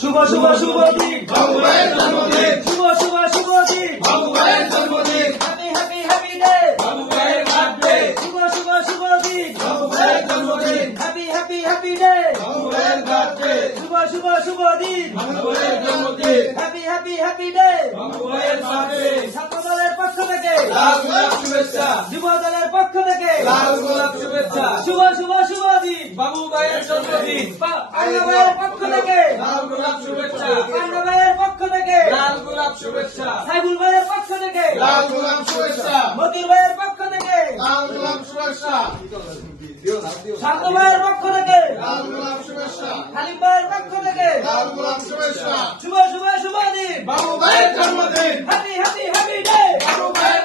শুভ শুভ শুভ দিন বাবু ভাইয়ের জন্মদিন, শুভ শুভ শুভ দিন বাবু ভাইয়ের জন্মদিন, হ্যাপি হ্যাপি হ্যাপি ডে বাবু ভাইয়ের বার্থডে, শুভ শুভ শুভ দিন বাবু ভাইয়ের জন্মদিন, হ্যাপি হ্যাপি হ্যাপি ডে বাবু ভাইয়ের বার্থডে, শুভ শুভ শুভ দিন বাবু ভাইয়ের জন্মদিন, হ্যাপি হ্যাপি হ্যাপি ডে বাবু ভাইয়ের বার্থডে। ছাত্র দলের পক্ষ থেকে লাল গোলাপ শুভেচ্ছা, যুব দলের পক্ষ থেকে লাল গোলাপ শুভেচ্ছা, শুভ শুভ শুভ দিন বাবু ভাইয়ের জন্মদিন, পান্না ভাইয়ের পক্ষ থেকে লাল গোলাপ শুভেচ্ছা, পান্না ভাইয়ের পক্ষ থেকে লাল গোলাপ শুভেচ্ছা, সাইবুল ভাইয়ের পক্ষ থেকে লাল গোলাপ শুভেচ্ছা, মতির ভাইয়ের পক্ষ থেকে লাল গোলাপ শুভেচ্ছা, শান্ত ভাইয়ের পক্ষ থেকে লাল গোলাপ শুভেচ্ছা, হালিম ভাইয়ের পক্ষ থেকে লাল গোলাপ শুভেচ্ছা, শুভ শুভ শুভ দিন বাবু ভাইয়ের জন্মদিন, হ্যাপি হ্যাপি হ্যাপি ডে বাবু ভাইয়ের